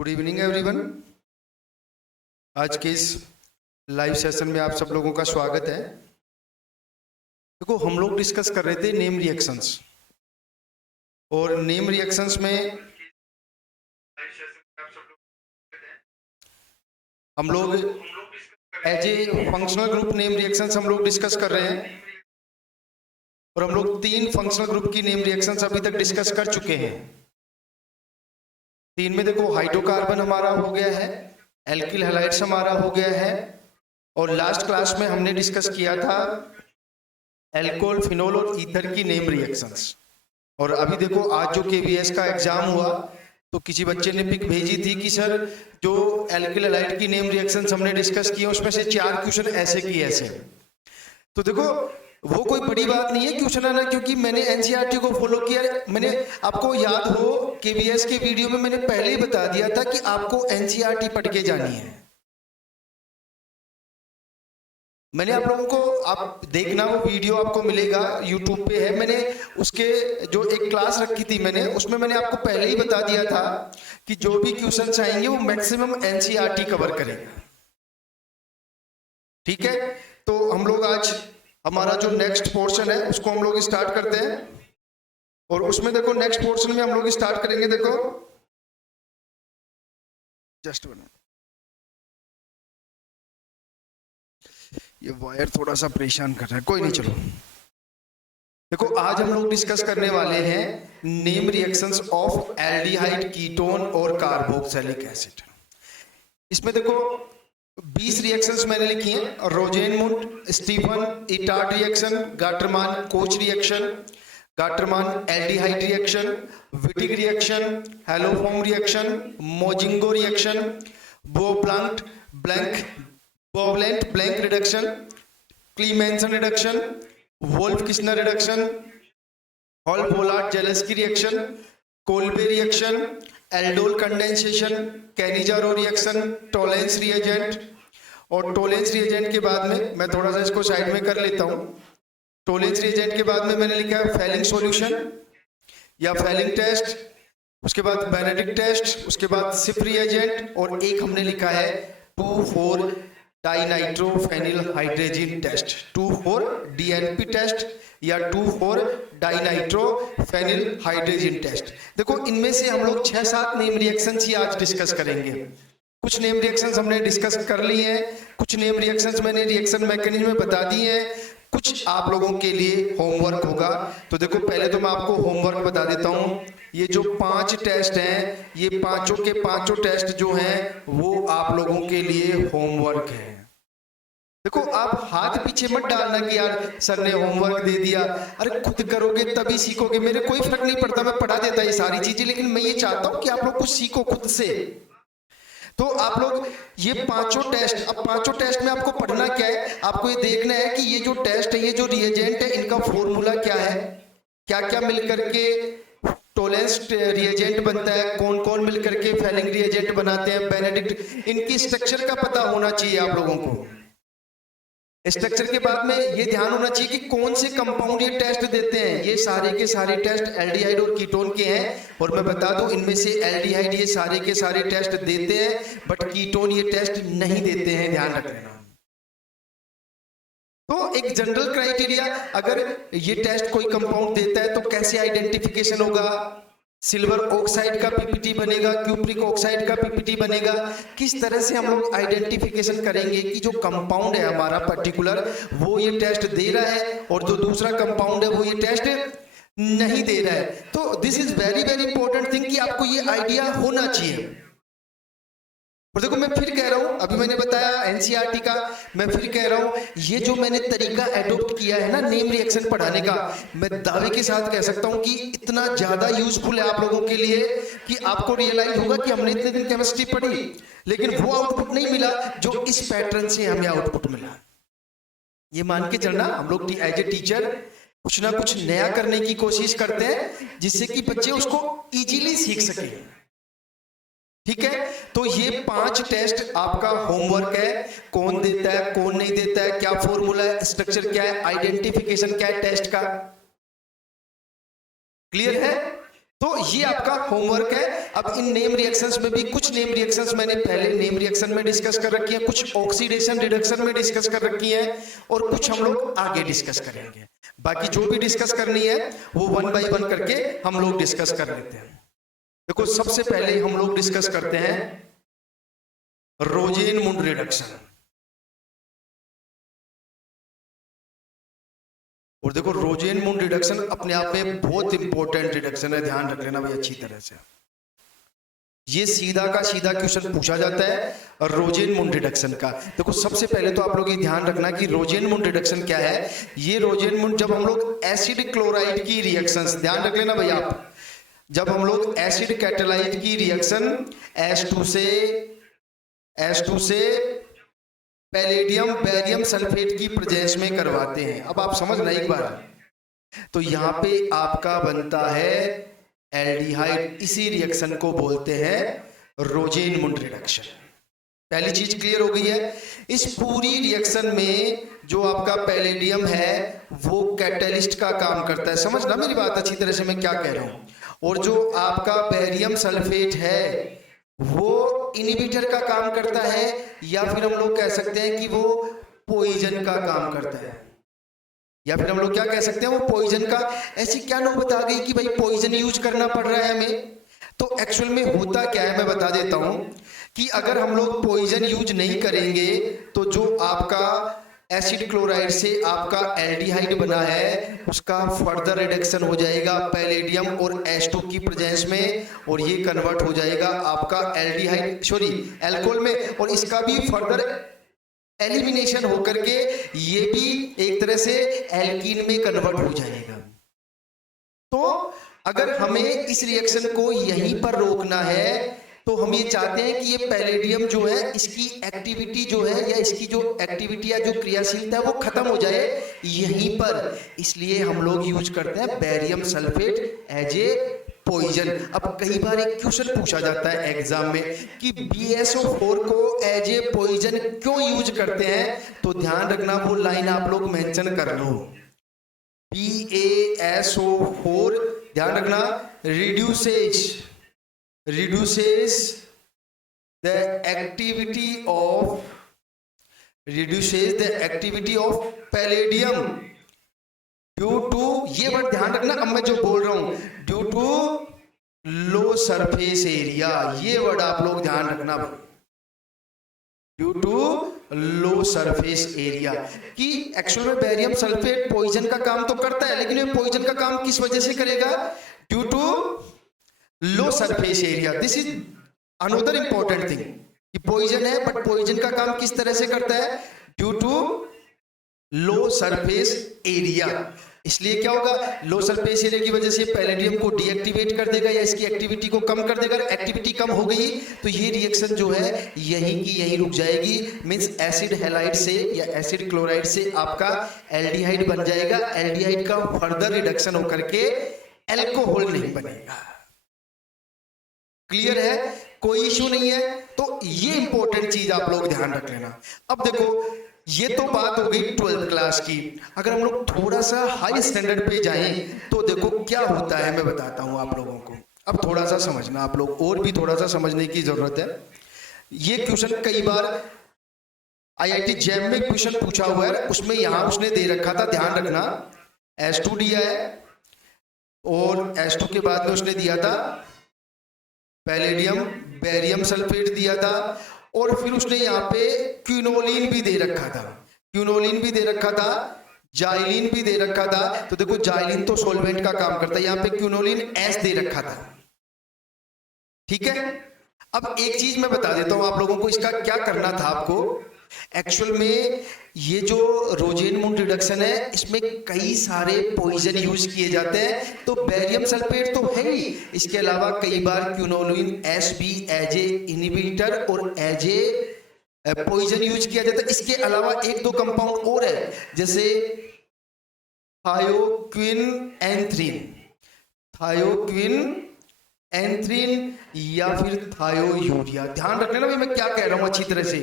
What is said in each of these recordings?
Good evening everyone. आज के इस लाइव सेशन में आप सब लोगों का स्वागत है। देखो, हम लोग डिस्कस कर रहे थे नेम रिएक्शंस, और नेम रिएक्शंस में हम लोग as a functional group name reactions हम लोग डिस्कस कर रहे हैं, और हम लोग 3 फंक्शनल ग्रुप की नेम रिएक्शंस अभी तक डिस्कस कर चुके हैं। 3 में देखो, हाइड्रोकार्बन हमारा हो गया है, एल्किल हैलाइड्स हमारा हो गया है, और लास्ट क्लास में हमने डिस्कस किया था एल्कोहल, फिनोल और ईथर की नेम रिएक्शंस। और अभी देखो, आज जो केवीएस का एग्जाम हुआ तो किसी बच्चे ने पिक भेजी थी कि सर जो एल्किल हैलाइड की नेम रिएक्शंस हमने डिस्कस किए उसमें से 4 क्वेश्चन ऐसे की ऐसे। तो देखो, वो कोई बड़ी बात नहीं है क्वेश्चन आना, क्योंकि मैंने एनसीईआरटी को फॉलो किया। मैंने आपको याद हो केवीएस के वीडियो में मैंने पहले ही बता दिया था कि आपको एनसीईआरटी पढ़ के जानी है। मैंने आप लोगों को, आप देखना, वो वीडियो आपको मिलेगा, यूट्यूब पे है। मैंने उसके जो एक क्लास रखी थी मैंने, उसमें मैंने आपको पहले ही बता दिया था कि जो भी क्वेश्चंस आएंगे वो मैक्सिमम एनसीईआरटी कवर करेगा। ठीक है, तो हम लोग आज हमारा जो नेक्स्ट पोर्शन है उसको हम लोग स्टार्ट करते हैं। और उसमें देखो, नेक्स्ट पोर्शन में हम लोग स्टार्ट करेंगे। देखो, जस्ट वन, ये वायर थोड़ा सा परेशान कर रहा है, कोई नहीं, चलो। देखो, आज हम लोग डिस्कस करने वाले हैं name reactions of aldehyde, ketone और कार्बोक्सिलिक एसिड। इसमें देखो 20 रिएक्शंस मैंने लिखी हैं: Rosenmund, Stephen, Etard reaction, Gattermann Koch reaction, Gattermann aldehyde reaction, Wittig reaction, haloform reaction, Mozingo reaction, Bouveault Blanc reduction, Clemmensen reduction, Wolff Kishner reduction, Hell Volhard Zelinsky reaction, Kolbe reaction, aldol condensation, Cannizzaro reaction, Tollens reagent. और Tollens reagent के बाद में मैं थोड़ा सा इसको side में कर लेता हूं। टोलेंस रिएजेंट के बाद में मैंने लिखा है फेलिंग सॉल्यूशन या फेलिंग टेस्ट, उसके बाद बेनेडिक्ट टेस्ट, उसके बाद सिप रिएजेंट, और एक हमने लिखा है 2,4 dinitrophenyl hydrogen test, 2,4 DNP test या 2,4 डाइनाइट्रोफेनिल हाइड्रोजन टेस्ट। देखो, इनमें से हम लोग 6-7 नेम रिएक्शंस ही आज डिस्कस करेंगे। कुछ नेम रिएक्शंस हमने डिस्कस कर ली हैं, कुछ नेम रिएक्शंस मैंने रिएक्शन मैकेनिज्म में बता दी हैं, कुछ आप लोगों के लिए होमवर्क होगा। तो देखो, पहले तो मैं आपको होमवर्क बता देता हूं। ये जो 5 टेस्ट हैं, ये पांचों के पांचों टेस्ट जो हैं वो आप लोगों के लिए होमवर्क है। देखो, आप हाथ पीछे मत डालना कि यार सर ने होमवर्क दे दिया। अरे, खुद करोगे तभी सीखोगे। मेरे कोई फर्क नहीं पड़ता, मैं पढ़ा देता ये सारी चीजें, लेकिन मैं ये चाहता हूं कि आप लोग कुछ सीखो खुद से। तो आप लोग ये पांचों टेस्ट, अब पांचों टेस्ट में आपको पढ़ना क्या है, आपको ये देखना है कि ये जो टेस्ट है, ये जो रिएजेंट है, इनका फॉर्मूला क्या है, क्या क्या मिलकर के टोलेंस रिएजेंट बनता है, कौन कौन मिलकर के फेलिंग रिएजेंट बनाते हैं, बेनेडिक्ट। इनकी स्ट्रक्चर का पता होना चाहिए आप लोगों को। स्ट्रक्चर के बाद में ये ध्यान होना चाहिए कि कौन से कंपाउंड ये टेस्ट देते हैं। ये सारे के सारे टेस्ट एल्डिहाइड और कीटोन के हैं, और मैं बता दूं, इनमें से एल्डिहाइड ये सारे के सारे टेस्ट देते हैं, बट कीटोन ये टेस्ट नहीं देते हैं, ध्यान रखना। तो एक जनरल क्राइटेरिया, अगर ये टेस्ट कोई कंपाउंड देता है तो कैसे आइडेंटिफिकेशन होगा, सिल्वर ऑक्साइड का पीपीटी बनेगा, क्यूप्रिक ऑक्साइड का पीपीटी बनेगा, किस तरह से हम लोग आइडेंटिफिकेशन करेंगे कि जो कंपाउंड है हमारा पर्टिकुलर वो ये टेस्ट दे रहा है, और जो दूसरा कंपाउंड है वो ये टेस्ट नहीं दे रहा है। तो this is very very important thing कि आपको ये आइडिया होना चाहिए। और देखो, मैं फिर कह रहा हूं, अभी मैंने बताया एनसीईआरटी का, मैं फिर कह रहा हूं, ये जो मैंने तरीका एडॉप्ट किया है ना नेम रिएक्शन पढ़ाने का, मैं दावे के साथ कह सकता हूं कि इतना ज्यादा यूजफुल है आप लोगों के लिए कि आपको रियलाइज होगा कि हमने इतने दिन केमिस्ट्री पढ़ी, लेकिन वो आउटपुट नहीं मिला जो इस पैटर्न से हमें आउटपुट मिला। ये मान के चलना, हम लोग एज ए टीचर कुछ ना कुछ नया करने की कोशिश करते हैं जिससे कि बच्चे उसको इजीली सीख सके। ठीक है, तो ये 5 टेस्ट आपका होमवर्क है। कौन देता है, कौन नहीं देता है, क्या फॉर्मूला है, स्ट्रक्चर क्या है, आइडेंटिफिकेशन क्या है टेस्ट का, क्लियर है? तो ये आपका होमवर्क है। अब इन नेम रिएक्शंस में भी कुछ नेम रिएक्शंस मैंने पहले नेम रिएक्शन में डिस्कस कर रखी है, कुछ ऑक्सीडेशन रिडक्शन में डिस्कस कर रखी है, और कुछ हम लोग आगे डिस्कस करेंगे। बाकी जो भी डिस्कस करनी है वो 1 बाय 1 करके हम लोग डिस्कस कर लेते हैं। देखो सबसे पहले हम लोग डिस्कस करते हैं रोजेन-मुंड रिडक्शन। और देखो रोजेन-मुंड रिडक्शन अपने आप में बहुत इंपॉर्टेंट रिडक्शन है, ध्यान रख लेना भाई अच्छी तरह से। ये सीधा का सीधा क्वेश्चन पूछा जाता है रोजेन-मुंड रिडक्शन का। देखो सबसे पहले तो आप लोग ये ध्यान रखना कि रोजेन-मुंड रिडक्शन क्या है। ये रोजेन-मुंड जब हम लोग एसिड क्लोराइड की रिएक्शंस, ध्यान रख लेना भाई आप, जब हम लोग एसिड कैटालाइट की रिएक्शन H2 से पैलेडियम बेरियम सल्फेट की प्रेजेंस में करवाते हैं। अब आप समझना एक बार, तो यहाँ पे आपका बनता है एल्डिहाइड। इसी रिएक्शन को बोलते हैं रोजेन-मुंड रिडक्शन। पहली चीज क्लियर हो गई है। इस पूरी रिएक्शन में जो आपका पैलेडियम है वो कैटलिस्ट का काम करता है। समझना मेरी बात अच्छी तरह से, मैं क्या कह रहा हूं। और जो आपका बेरियम सल्फेट है वो इनहिबिटर का काम करता है, या फिर हम लोग कह सकते हैं कि वो पॉइजन का काम करता है, या फिर हम लोग क्या कह सकते हैं, वो पॉइजन का। ऐसी क्या नौबत आ गई कि भाई पॉइजन यूज करना पड़ रहा है हमें। तो एक्चुअल में होता क्या है मैं बता देता हूं कि अगर हम लोग पॉइजन यूज नहीं करेंगे तो जो आपका एसिड क्लोराइड से आपका एल्डिहाइड बना है उसका फर्दर रिडक्शन हो जाएगा पैलेडियम और H2 की प्रेजेंस में, और ये कन्वर्ट हो जाएगा आपका अल्कोहल में, और इसका भी फर्दर एलिमिनेशन होकर के ये भी एक तरह से एल्कीन में कन्वर्ट हो जाएगा। तो अगर हमें इस रिएक्शन को यहीं पर रोकना है तो हम ये चाहते हैं कि ये पैलेडियम जो है इसकी एक्टिविटी जो है, या इसकी जो एक्टिविटी या जो क्रियाशीलता है वो खत्म हो जाए यहीं पर। इसलिए हम लोग यूज करते हैं barium sulphate as a poison. अब कई बार एक क्वेश्चन पूछा जाता है एग्जाम में कि BaSO4 को एज ए पॉइजन क्यों यूज करते हैं, तो ध्यान रखना वो लाइन आप लोग मेंशन कर लो। BaSO4 ध्यान रखना reduces the activity of palladium due to, ये वर्ड ध्यान रखना अब मैं जो बोल रहा हूं, due to low surface area. ये वर्ड आप लोग ध्यान रखना, due to low surface area. कि एक्चुअल में बेरियम सल्फेट पॉइजन का काम तो करता है, लेकिन ये पॉइजन का काम किस वजह से करेगा, due to low surface area. This is another important thing कि पॉइजन है बट पॉइजन का काम किस तरह से करता है, due to low surface area. इसलिए क्या होगा, लो सरफेस एरिया की वजह से पैलेडियम को डीएक्टिवेट कर देगा या इसकी एक्टिविटी को कम कर देगा। एक्टिविटी कम हो गई तो ये रिएक्शन जो है यहीं की यहीं रुक जाएगी। मींस एसिड हैलाइड से या एसिड क्लोराइड से आपका एल्डिहाइड बन जाएगा। एल्डिहाइड का फर्दर रिडक्शन होकर के एल्कोहल नहीं बनेगा। क्लियर है, कोई इश्यू नहीं है। तो ये इंपॉर्टेंट चीज आप लोग ध्यान रख लेना। अब देखो ये तो बात हो गई 12th क्लास की। अगर हम लोग थोड़ा सा हाई स्टैंडर्ड पे जाएं तो देखो क्या होता है, मैं बताता हूं आप लोगों को। अब थोड़ा सा समझना आप लोग, और भी थोड़ा सा समझने की जरूरत है। ये क्वेश्चन कई बार IIT जैम में क्वेश्चन पूछा हुआ है, उसमें यहां उसने दे रखा था, ध्यान रखना, H2 दिया है और H2 के बाद में उसने दिया था पैलेडियम बेरियम सल्फेट दिया था, और फिर उसने यहाँ पे क्विनोलिन भी दे रखा था, जाइलिन भी दे रखा था। तो देखो जाइलिन तो सॉल्वेंट का काम करता है, यहाँ पे क्विनोलिन S दे रखा था। ठीक है, अब एक चीज मैं बता देता हूं आप लोगों को, इसका क्या करना था आपको। एक्चुअल में ये जो रोजेन-मुंड रिडक्शन है इसमें कई सारे पॉइजन यूज किए जाते हैं। तो बेरियम सल्फेट तो है ही, इसके अलावा कई बार क्विनोलिन S भी एज ए इनहिबिटर और एज ए पॉइजन यूज किया जाता है। इसके अलावा एक दो कंपाउंड और है, जैसे थायोक्विन या फिर थायोयूरिया। ध्यान रखना भाई मैं क्या कह रहा हूं अच्छी तरह से।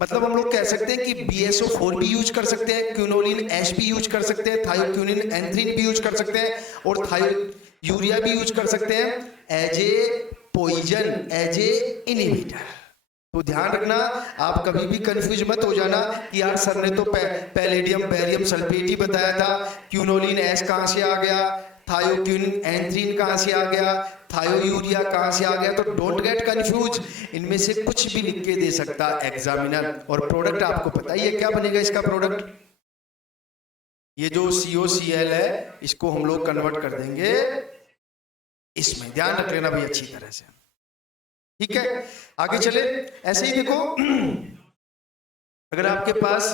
मतलब हम लोग कह सकते हैं कि BaSO4 भी यूज कर सकते हैं, क्विनोलिन S भी यूज कर सकते हैं, थायोक्विनिन एंथ्रीन भी यूज कर सकते हैं, और यूरिया भी यूज कर सकते हैं as a poison, as a inhibitor. तो ध्यान रखना, आप कभी भी कंफ्यूज मत हो जाना कि यार सर ने तो पैलेडियम बेरियम सल्फेट ही बताया था, क्यूनोलिन एस कहां से आ गया, थायोक्यूनिन एंथ्रीन कहां से आ गया, थायोयूरिया कहां से आ गया। तो डोंट गेट कंफ्यूज, इनमें से कुछ भी लिख के दे सकता एग्जामिनर। और प्रोडक्ट आपको पता ही है क्या बनेगा इसका प्रोडक्ट, ये जो COCl है इसको हम लोग कन्वर्ट कर देंगे इसमें, ध्यान रख लेना भाई अच्छी तरह से, ठीक है। आगे चले, ऐसे ही देखो अगर आपके पास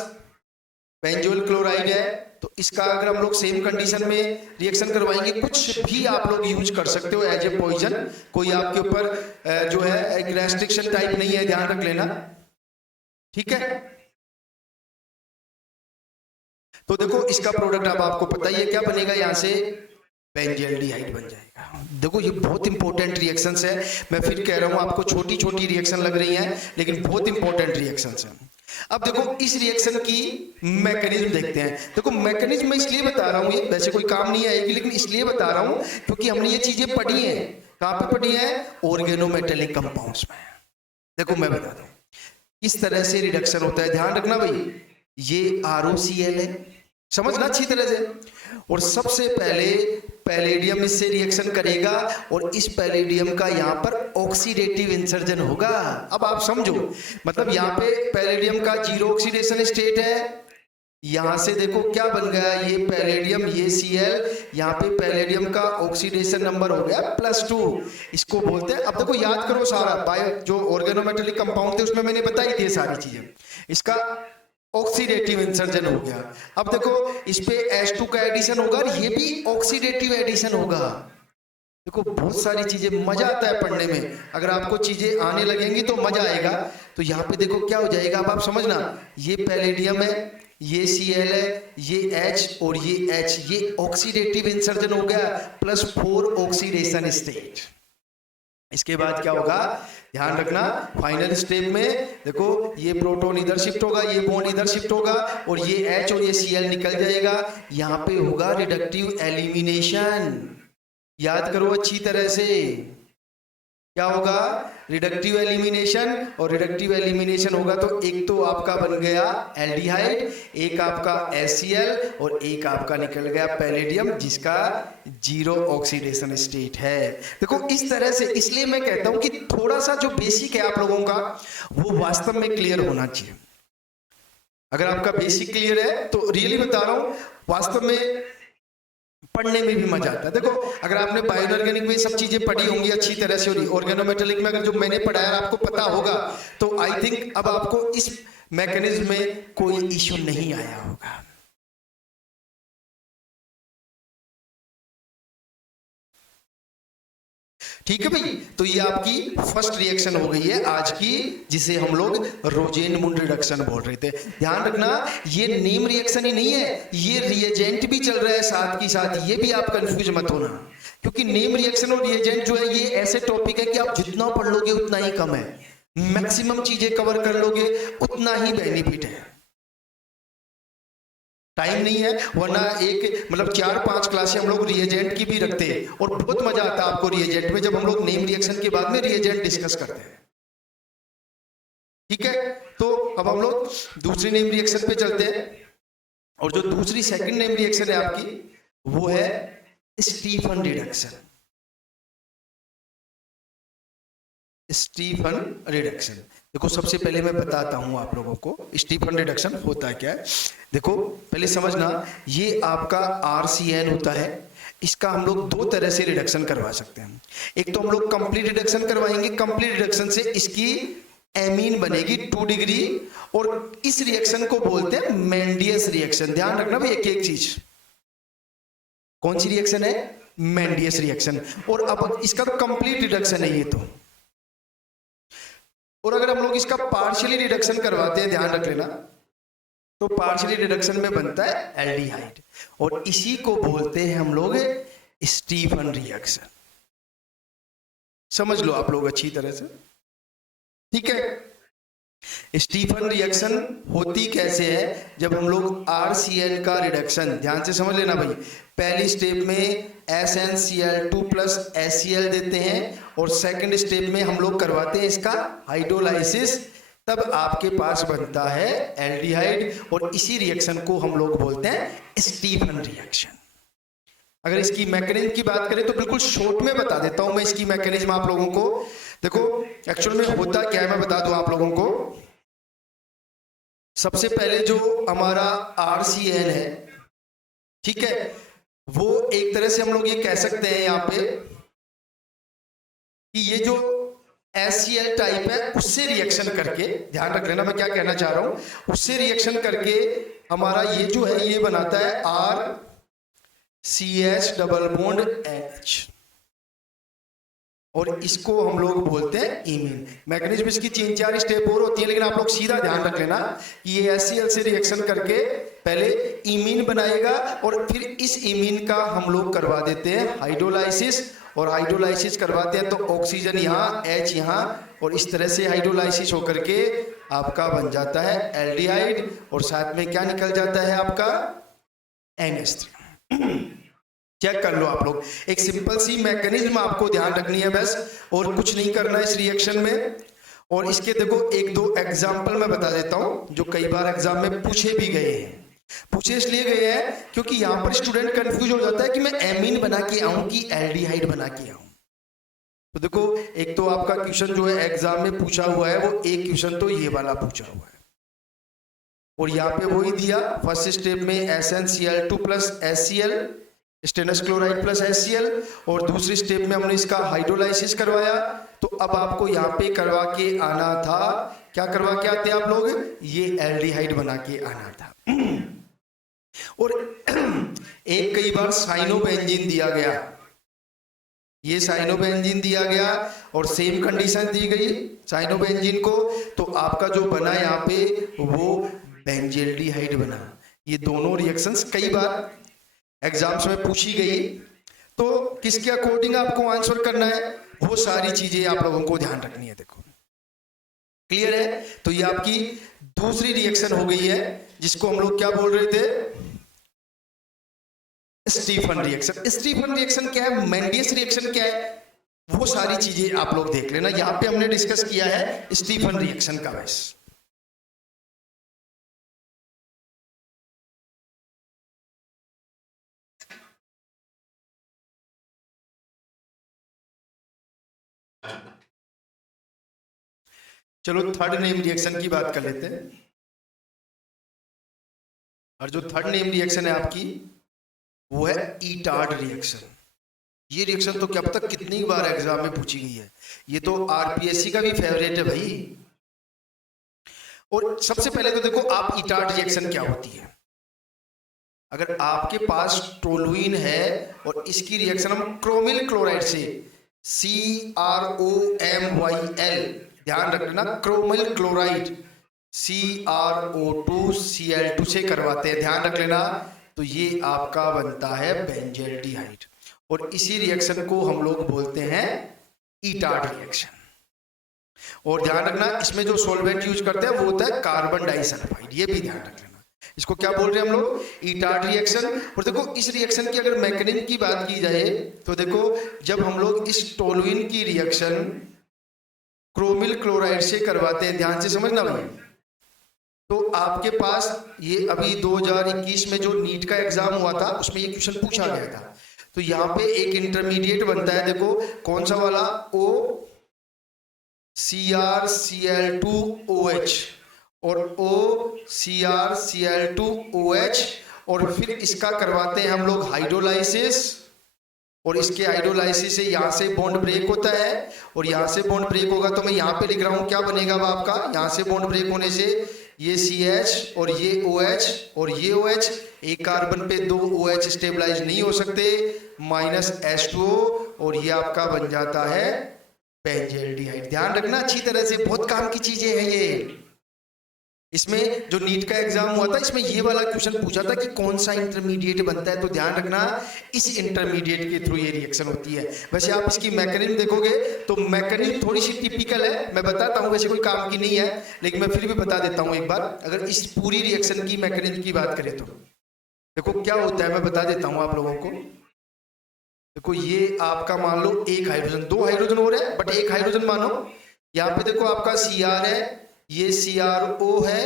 बेंजोल क्लोराइड है तो इसका अगर हम लोग सेम कंडीशन में रिएक्शन करवाएंगे, कुछ भी आप लोग यूज कर सकते हो एज ए पॉइजन, कोई आपके ऊपर जो है एक रेस्ट्रिक्शन टाइप नहीं है, ध्यान रख लेना, ठीक है। तो देखो इसका प्रोडक्ट अब आपको पता ही है क्या बनेगा, यहां से बेंजल्डिहाइड बन जाएगा। देखो ये बहुत इंपॉर्टेंट रिएक्शंस है, मैं फिर कह रहा हूं आपको छोटी छोटी रिएक्शन लग रही हैं लेकिन बहुत इंपॉर्टेंट रिएक्शंस हैं। अब देखो इस रिएक्शन की मैकेनिज्म देखते हैं। देखो मैकेनिज्म मैं इसलिए बता रहा हूं, ये वैसे कोई काम नहीं आएगी लेकिन इसलिए बता रहा हूं क्योंकि हमने ये चीजें पढ़ी हैं। कहां पे पढ़ी है? ऑर्गेनोमेटेलिक कंपाउंड्स में। देखो मैं बता दूं इस तरह से रिडक्शन होता है, ध्यान रखना भाई, ये ROCl है, समझना अच्छी तरह से। और सबसे पहले पैलेडियम इससे रिएक्शन करेगा और इस पैलेडियम का यहाँ पर ऑक्सीडेटिव इंसर्जन होगा। अब आप समझो, मतलब यहाँ पे पैलेडियम का 0 ऑक्सीडेशन स्टेट है, यहां से देखो क्या बन गया, ये पैलेडियम, ये Cl, यहाँ पे पैलेडियम का ऑक्सीडेशन नंबर हो गया +2, इसको बोलते हैं। अब देखो याद करो सारा बायो जो ऑर्गेनोमेटेलिक कंपाउंड थे उसमें मैंने बताई थी सारी चीजें, इसका ऑक्सीडेटिव इंसर्जन हो गया। अब देखो इस पे H2 का एडिशन होगा और ये भी ऑक्सीडेटिव एडिशन होगा। देखो बहुत सारी चीजें, मजा आता है पढ़ने में, अगर आपको चीजें आने लगेंगी तो मजा आएगा। तो यहाँ पे देखो क्या हो जाएगा, अब आप समझना, ये पैलेडियम है, ये Cl है, ये H और ये H, ये ऑक्सीडेटिव इंसर्जन हो गया +4 ऑक्सीडेशन स्टेट। इसके बाद क्या होगा, ध्यान रखना, फाइनल स्टेप में देखो ये प्रोटॉन इधर शिफ्ट होगा, ये बॉन्ड इधर शिफ्ट होगा और ये H और ये Cl निकल जाएगा। यहां पे होगा रिडक्टिव एलिमिनेशन, याद करो अच्छी तरह से, क्या होगा, रिडक्टिव एलिमिनेशन। और रिडक्टिव एलिमिनेशन होगा तो एक तो आपका बन गया एल्डिहाइड, एक आपका HCl और एक आपका निकल गया पैलेडियम जिसका 0 ऑक्सीडेशन स्टेट है। देखो इस तरह से, इसलिए मैं कहता हूं कि थोड़ा सा जो बेसिक है आप लोगों का वो वास्तव में क्लियर होना चाहिए। अगर आपका बेसिक क्लियर है तो रियली बता रहा हूं वास्तव में पढ़ने में भी मजा आता है। देखो अगर आपने बायोऑर्गेनिक में सब चीजें पढ़ी होंगी अच्छी तरह से, और ऑर्गेनोमेटेलिक में अगर जो मैंने पढ़ाया आपको पता होगा तो आई थिंक अब आपको इस मैकेनिज्म में कोई इश्यू नहीं आया होगा। ठीक है भाई, तो ये आपकी फर्स्ट रिएक्शन हो गई है आज की, जिसे हम लोग रोजेनमुंड रिडक्शन बोल रहे थे। ध्यान रखना ये नेम रिएक्शन ही नहीं है, ये रिएजेंट भी चल रहा है साथ की साथ, ये भी आप कंफ्यूज मत होना, क्योंकि नेम रिएक्शन और रिएजेंट जो है ये ऐसे टॉपिक है कि आप जितना पढ़ लोगे उतना ही कम है, मैक्सिमम चीजें कवर कर लोगे उतना ही बेनिफिट है। टाइम नहीं है, वरना एक मतलब 4-5 क्लासें हम लोग रिएजेंट की भी रखते हैं और बहुत मजा आता है आपको रिएजेंट में, जब हम लोग नेम रिएक्शन के बाद में रिएजेंट डिस्कस करते हैं। ठीक है, तो अब हम लोग दूसरी नेम रिएक्शन पे चलते हैं, और जो दूसरी सेकंड नेम रिएक्शन है आपकी वो है स्टीफन रिडक्शन। स्टीफन रिडक्शन, देखो सबसे पहले मैं बताता हूं आप लोगों को स्टीफन रिडक्शन होता क्या है। देखो पहले समझना, ये आपका RCN होता है, इसका हम लोग 2 तरह से रिडक्शन करवा सकते हैं। एक तो हम लोग कंप्लीट रिडक्शन करवाएंगे, कंप्लीट रिडक्शन से इसकी एमीन बनेगी 2 डिग्री, और इस रिएक्शन को बोलते हैं मेंडियस रिएक्शन। ध्यान रखना भाई एक एक चीज, कौन सी रिएक्शन है, मेंडियस रिएक्शन। और अब इसका तो कंप्लीट रिडक्शन है ये तो, और अगर हम लोग इसका पार्शियली रिडक्शन करवाते हैं, ध्यान रख लेना, तो पार्शियली रिडक्शन में बनता है एल्डिहाइड, और इसी को बोलते हैं हम लोग स्टीफन रिएक्शन। समझ लो आप लोग अच्छी तरह से, ठीक है। स्टीफन रिएक्शन होती कैसे है? जब हम लोग RCl का रिडक्शन, ध्यान से समझ लेना भाई, पहली स्टेप में SnCl2 प्लस HCl देते हैं और सेकंड स्टेप में हम लोग करवाते हैं इसका हाइड्रोलाइसिस, तब आपके पास बनता है एल्डिहाइड, और इसी रिएक्शन को हम लोग बोलते हैं स्टीफन रिएक्शन। अगर इसकी मैकेनिज्म की बात करें तो बिल्कुल शॉर्ट में बता देता हूं मैं इसकी मैकेनिज्म आप लोगों को। देखो एक्चुअल में होता क्या है मैं बता दूं आप लोगों को। सबसे पहले जो हमारा RCl है, ठीक है, वो एक तरह से हम लोग ये कह सकते हैं यहाँ पे कि ये जो HCl टाइप है उससे रिएक्शन करके, ध्यान रख लेना मैं क्या कहना चाह रहा हूं, उससे रिएक्शन करके हमारा ये जो है ये बनाता है RCH डबल बॉन्ड H, और इसको हम लोग बोलते हैं इमीन। मैकेनिज्म इसकी 3-4 स्टेप और होती है, लेकिन आप लोग सीधा ध्यान रख लेना कि ये HCl से रिएक्शन करके पहले इमीन बनाएगा और फिर इस इमीन का हम लोग करवा देते हैं हाइड्रोलाइसिस, और हाइड्रोलाइसिस करवाते हैं तो ऑक्सीजन यहाँ, H यहाँ, और इस तरह से हाइड्रोलाइसिस होकर के आपका बन जाता है एल्डिहाइड, और साथ में क्या निकल जाता है आपका NH3। चेक कर लो आप लोग, एक सिंपल सी मैकेनिज्म आपको ध्यान रखनी है बस, और कुछ नहीं करना इस रिएक्शन में। और इसके देखो 1-2 एग्जाम्पल मैं बता देता हूं जो कई बार एग्जाम में पूछे भी गए हैं। पूछे इसलिए गए हैं क्योंकि यहां पर स्टूडेंट कंफ्यूज हो जाता है कि मैं एमीन बना के आऊं कि एल्डिहाइड बना के आऊं। तो देखो एक तो आपका क्वेश्चन जो है एग्जाम में पूछा हुआ है, वो एक क्वेश्चन तो ये वाला पूछा हुआ है, और यहाँ पे वही दिया फर्स्ट स्टेप में SnCl2 plus HCl, stannous chloride plus HCl, और दूसरी स्टेप में हमने इसका हाइड्रोलाइसिस करवाया। तो अब आपको यहाँ पे करवा के आना था, क्या करवा के आते आप लोग, ये एल्डिहाइड बना के आना था। और एक कई बार साइनोबेंजीन दिया गया, ये साइनोबेंजीन दिया गया और सेम कंडीशन दी गई साइनोबेंजीन को, तो आपका जो बना यहाँ पे वो बेंजल्डिहाइड बना। ये दोनों रिएक्शंस कई बार एग्जाम्स में पूछी गई, तो किसके अकॉर्डिंग आपको आंसर करना है वो सारी चीजें आप लोगों को ध्यान रखनी है। देखो क्लियर है? तो ये आपकी दूसरी रिएक्शन हो गई है जिसको हम लोग क्या बोल रहे थे, स्टीफन रिएक्शन। स्टीफन रिएक्शन क्या है, मेंडियस रिएक्शन क्या है, वो सारी चीजें आप लोग देख लेना। यहां पे हमने डिस्कस किया है स्टीफन रिएक्शन का बस। चलो थर्ड नेम रिएक्शन की बात कर लेते हैं। और जो थर्ड नेम रिएक्शन है आपकी वो है ईटार्ड रिएक्शन। ये रिएक्शन तो क्या पता कितनी बार एग्जाम में पूछी गई है, ये तो RPSC का भी फेवरेट है भाई। और सबसे पहले तो देखो आप ईटार्ड रिएक्शन क्या होती है। अगर आपके पास टोलुइन है और इसकी रिएक्शन हम क्रोमिल क्लोराइड से CrOMyl, ध्यान रखना क्रोमिल क्लोराइड CrO2Cl2 से करवाते हैं, ध्यान रख लेना, तो ये आपका बनता है बेंजल्डिहाइड, और इसी रिएक्शन को हम लोग बोलते हैं ईटार्ड रिएक्शन। और ध्यान रखना इसमें जो सॉल्वेंट यूज करते हैं वो होता है कार्बन डाइसल्फाइड, ये भी ध्यान रख लेना। इसको क्या बोल रहे हैं हम लोग, ईटार्ड रिएक्शन। और देखो इस रिएक्शन की अगर मैकेनिज्म की बात की जाए तो देखो जब हम लोग इस टोलुइन की रिएक्शन क्रोमिल क्लोराइड से करवाते हैं, ध्यान से समझना भाई, तो आपके पास ये अभी 2021 में जो नीट का एग्जाम हुआ था उसमें ये क्वेश्चन पूछा गया था। तो यहाँ पे एक इंटरमीडिएट बनता है, देखो कौन सा वाला, OCrCl2OH और OCrCl2OH, और फिर इसका करवाते हैं हम लोग हाइड्रोलाइसिस, और इसके हाइड्रोलाइसिस से यहाँ से बॉन्ड ब्रेक होता है, और यहाँ से बॉन्ड ब्रेक होगा तो मैं यहाँ पे लिख रहा हूँ क्या बनेगा अब आपका, यहाँ से बॉन्ड ब्रेक होने से ये CH और ये OH और ये OH, एक कार्बन पे 2 OH स्टेबलाइज नहीं हो सकते, -H2O, और ये आपका बन जाता है बेंजल्डिहाइड। ध्यान रखना अच्छी तरह से, बहुत काम की चीजें हैं ये। इसमें जो नीट का एग्जाम हुआ था, इसमें ये वाला क्वेश्चन पूछा था कि कौन सा इंटरमीडिएट बनता है, तो ध्यान रखना इस इंटरमीडिएट के थ्रू ये रिएक्शन होती है। वैसे आप इसकी मैकेनिज्म देखोगे तो मैकेनिज्म थोड़ी सी टिपिकल है, मैं बताता हूँ, वैसे कोई काम की नहीं है लेकिन मैं फिर भी बता देता हूँ एक बार। अगर इस पूरी रिएक्शन की मैकेनिज्म की बात करें तो देखो क्या होता है, मैं बता देता हूँ आप लोगों को। देखो ये आपका मान लो एक हाइड्रोजन, दो हाइड्रोजन हो रहे हैं बट एक हाइड्रोजन मानो। यहाँ पे देखो आपका Cr है, ये CrO है,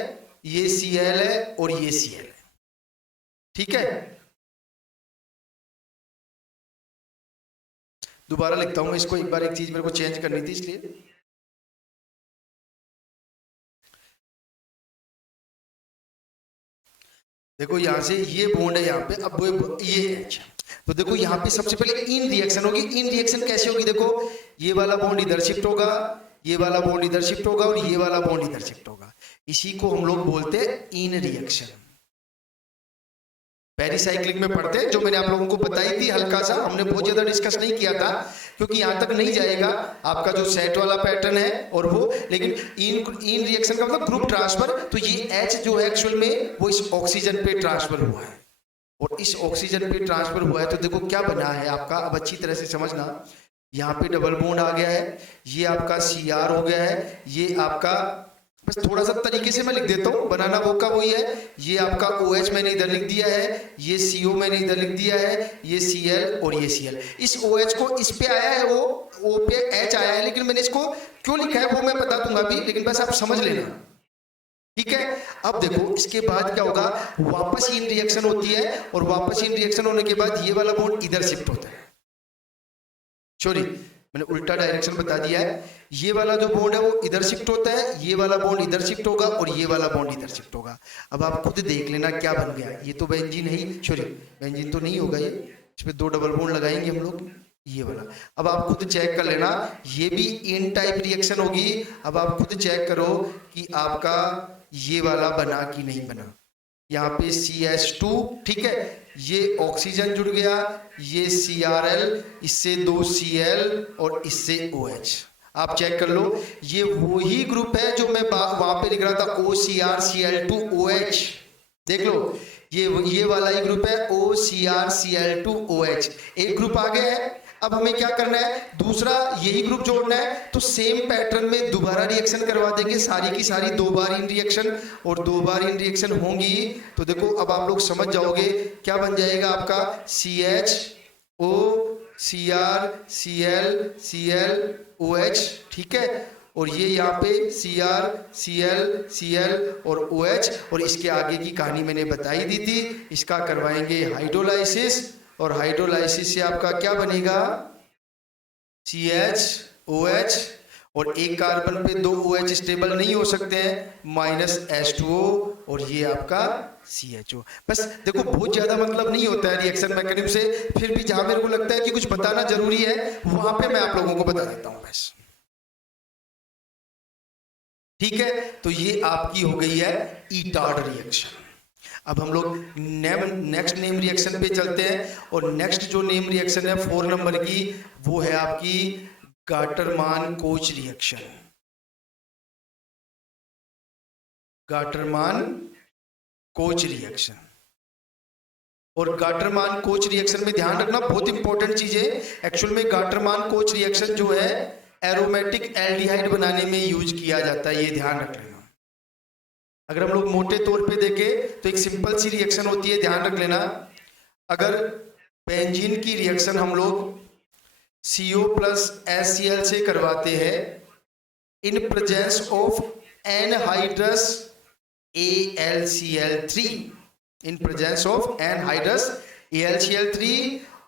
ये Cl है और ये Cl है, ठीक है। दोबारा लिखता हूं इसको एक बार, एक चीज मेरे को चेंज करनी थी इसलिए। देखो यहां से ये बॉन्ड है यहाँ पे, अब वो ये H, तो देखो यहाँ पे सबसे पहले इन रिएक्शन होगी। इन रिएक्शन कैसे होगी, देखो ये वाला बॉन्ड इधर शिफ्ट होगा, ये वाला बॉन्ड इधर शिफ्ट होगा और ये वाला बॉन्ड इधर शिफ्ट होगा। इसी को हम लोग बोलते हैं इन रिएक्शन। पेरिसाइक्लिक में पढ़ते हैं, जो मैंने आप लोगों को बताई थी हल्का सा, हमने बहुत ज्यादा डिस्कस नहीं किया था क्योंकि यहां तक नहीं जाएगा आपका जो सेट वाला पैटर्न है और वो। लेकिन इन रिएक्शन का मतलब ग्रुप ट्रांसफर, तो ये H जो है एक्चुअल में वो इस ऑक्सीजन पे ट्रांसफर हुआ है और इस ऑक्सीजन पे ट्रांसफर हुआ है तो देखो क्या बना है आपका, अब अच्छी तरह से समझना। यहाँ पे डबल बॉन्ड आ गया है, ये आपका Cr हो गया है, ये आपका, बस थोड़ा सा तरीके से मैं लिख देता हूँ, बनाना वो का वही है। ये आपका OH मैंने इधर लिख दिया है, ये CO मैंने इधर लिख दिया है, ये Cl और ये Cl। इस OH को इस पे आया है, वो O पे H आया है, लेकिन मैंने इसको क्यों लिखा है वो मैं बता दूंगा अभी, लेकिन बस आप समझ लेना, ठीक है। अब देखो इसके बाद क्या होगा, वापस इन रिएक्शन होती है और वापस इन रिएक्शन होने के बाद ये वाला बॉन्ड इधर शिफ्ट होता है। सॉरी मैंने उल्टा डायरेक्शन बता दिया है। ये वाला जो बॉन्ड है वो इधर शिफ्ट होता है, ये वाला बॉन्ड इधर शिफ्ट होगा और ये वाला बॉन्ड इधर शिफ्ट होगा। अब आप खुद देख लेना क्या बन गया। ये तो बेंजीन है, सॉरी बेंजीन तो नहीं होगा, ये इसमें दो डबल बॉन्ड लगाएंगे हम लोग, ये वाला। अब आप खुद चेक कर लेना, ये भी इन टाइप रिएक्शन होगी। अब आप खुद चेक करो कि आपका ये वाला बना कि नहीं बना। यहाँ पे CH2, ठीक है, ये ऑक्सीजन जुड़ गया, ये Crl, इससे दो Cl और इससे OH। आप चेक कर लो, ये वही ग्रुप है जो मैं वहां पे लिख रहा था OCrCl2OH। देख लो ये वाला ही ग्रुप है OCrCl2OH, एक ग्रुप आ गया है। अब हमें क्या करना है, दूसरा यही ग्रुप जोड़ना है, तो सेम पैटर्न में दोबारा रिएक्शन करवा देंगे, सारी की सारी दो बार इन रिएक्शन, और दो बार इन रिएक्शन होंगी तो देखो अब आप लोग समझ जाओगे क्या बन जाएगा आपका CHO Cr Cl Cl OH, ठीक है। और ये यहाँ पे Cr Cl Cl और OH, और इसके आगे की कहानी मैंने बताई दी थी। इसका करवाएंगे हाइड्रोलाइसिस, और हाइड्रोलाइसिस से आपका क्या बनेगा CHOH, और एक कार्बन पे दो OH स्टेबल नहीं हो सकते हैं, -H2O, और ये आपका CHO। बस देखो बहुत ज्यादा मतलब नहीं होता है रिएक्शन मैकेनिज्म से, फिर भी जहां मेरे को लगता है कि कुछ बताना जरूरी है वहां पे मैं आप लोगों को बता देता हूं बस, ठीक है। तो ये आपकी हो गई है ईटार्ड रिएक्शन। अब हम लोग नेक्स्ट नेम रिएक्शन पे चलते हैं, और नेक्स्ट जो नेम रिएक्शन है 4 नंबर की, वो है आपकी Gattermann Koch reaction. Gattermann Koch reaction, और गाटरमान कोच रिएक्शन में ध्यान रखना बहुत इंपॉर्टेंट चीज है। एक्चुअल में गाटरमान कोच रिएक्शन जो है एरोमेटिक एल्डिहाइड बनाने में यूज किया जाता है, ये ध्यान रख लेना। अगर हम लोग मोटे तौर पे देखें तो एक सिंपल सी रिएक्शन होती है, ध्यान रख लेना। अगर बेंजीन की रिएक्शन हम लोग CO प्लस HCl से करवाते हैं in presence of anhydrous AlCl3, in presence of anhydrous AlCl3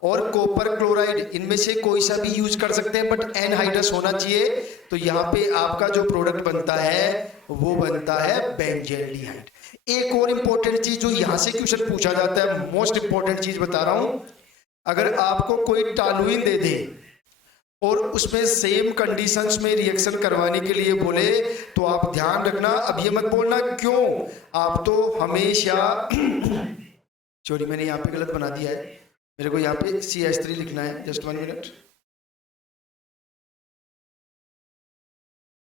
और कॉपर क्लोराइड, इनमें से कोई सा भी यूज कर सकते हैं बट एनहाइड्रस होना चाहिए। तो यहाँ पे आपका जो प्रोडक्ट बनता है वो बनता है बेंजेल्डिहाइड। एक और इंपॉर्टेंट चीज जो यहाँ से क्वेश्चन पूछा जाता है, मोस्ट इंपॉर्टेंट चीज बता रहा हूं, अगर आपको कोई टॉलुइन दे दे और उसमें सेम कंडीशंस में रिएक्शन करवाने के लिए बोले तो आप ध्यान रखना, अब ये मत बोलना क्यों, आप तो हमेशा सॉरी मैंने यहाँ पे गलत बना दिया है, मेरे को यहाँ पे CH3 लिखना है, जस्ट 1 मिनट।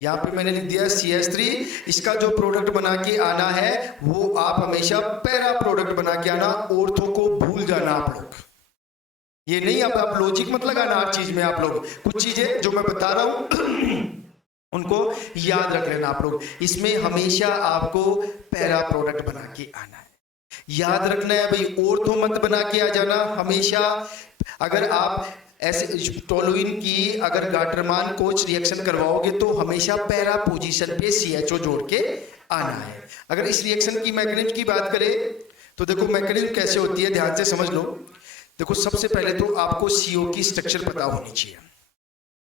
यहाँ पे मैंने लिख दिया CH3, इसका जो प्रोडक्ट बना के आना है वो आप हमेशा पैरा प्रोडक्ट बना के आना, ऑर्थो को भूल जाना आप लोग। ये नहीं आप लॉजिक मत लगाना हर चीज में, आप लोग कुछ चीजें जो मैं बता रहा हूं उनको याद रख लेना आप लोग। इसमें हमेशा आपको पैरा प्रोडक्ट बना के आना है, याद रखना है भाई, ऑर्थो मत बना के आ जाना हमेशा। अगर आप ऐसे टोलुइन की अगर गाटरमान कोच रिएक्शन करवाओगे तो हमेशा पैरा पोजीशन पे CHO जोड़ के आना है। अगर इस रिएक्शन की मैकेनिज्म की बात करें तो देखो मैकेनिज्म कैसे होती है, ध्यान से समझ लो। देखो सबसे पहले तो आपको CO की स्ट्रक्चर पता होनी चाहिए।